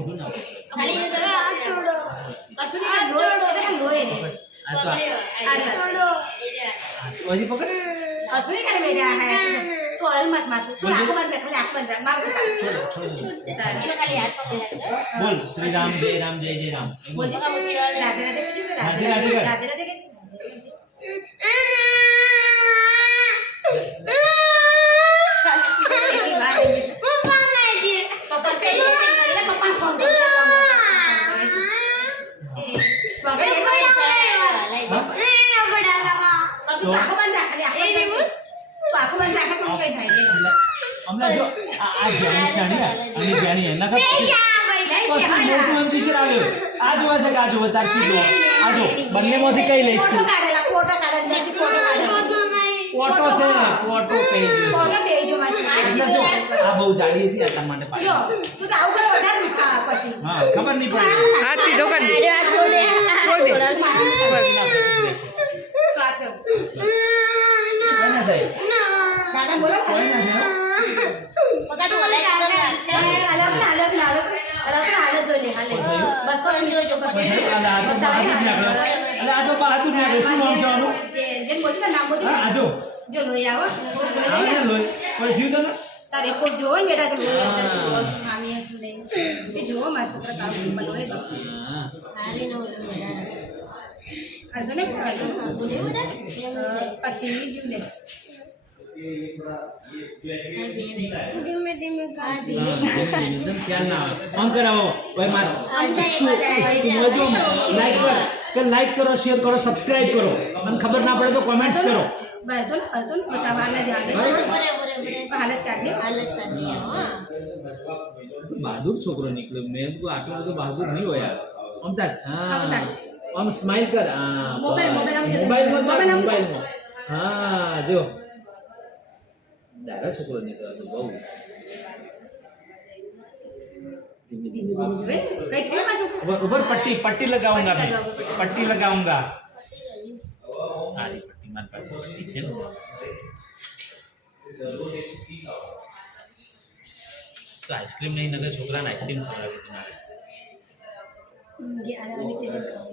મોઢું ના ખાલી એ જરા આ છોડો કશું નહીં લોય લોય રે આ તો આ છોડો ઓજી પકડ કશું નહીં કરે બેટા હે તો હલ મત માસુ તું આખો મત ખાલી આખો મત માર છોડ છોડ એનો ખાલી હાથ પકડી રાખજો બોલ શ્રી રામ જય રામ જય જય રામ બોલ રાધે રાધે રાધે રાધે રાધે રાધે હમણાં જો આ જાણી છાણી અને જાણી એના કરતા પછી મોટું એમ ચીસર આવ્યો આ જોવા છે કે આ જોવા તાર શું જોવા આ જો બંનેમાંથી કઈ લઈશ તું ફોટો છે ફોટો પેજ આ બહુ જાડી હતી આ તમારે પાછી હા ખબર નહીં પડી હાથ સીધો કર દે છોડ દે કોઈ ના થાય દાદા બોલો કોઈ ના થાય પકા તો અલગ બોલે હાલે બસ તો જો આ તો બહાદુર ને શું નામ છે આનું જે બોલી નામ બોલી હા આજો જો લોઈ આવો આવે ને લોય કોઈ થયું તો ને તાર રિપોર્ટ જોવો ને બેટા કે લોઈ મામી લઈને એ જોવો મારા છોકરા કામ લોઈ દો હા હારી નો આજો ને સાધુ ને બેટા પતિ જીવ લે ધીમે ધીમે કાજી एकदम ख्याल ना हम कराओ भाई मारो जो लाइक करो शेयर करो सब्सक्राइब करो मन खबर ना पड़े तो कमेंट्स करो बर्तन बचावाना जाने हालत करनी हां बहादुर छोकरो निकलो मैं तो आटलो तो बहादुर नहीं हो यार हम तक हां हम स्माइल कर हां मोबाइल में हां जो दादा छोकरो निकलो तो बहु ऊपर पट्टी पट्टी लगाऊंगा मैं पट्टी लगाऊंगा सारी पट्टी मार पास पट्टी से तो आइसक्रीम नहीं नगर छोकरा आइसक्रीम खवડાવી તમારે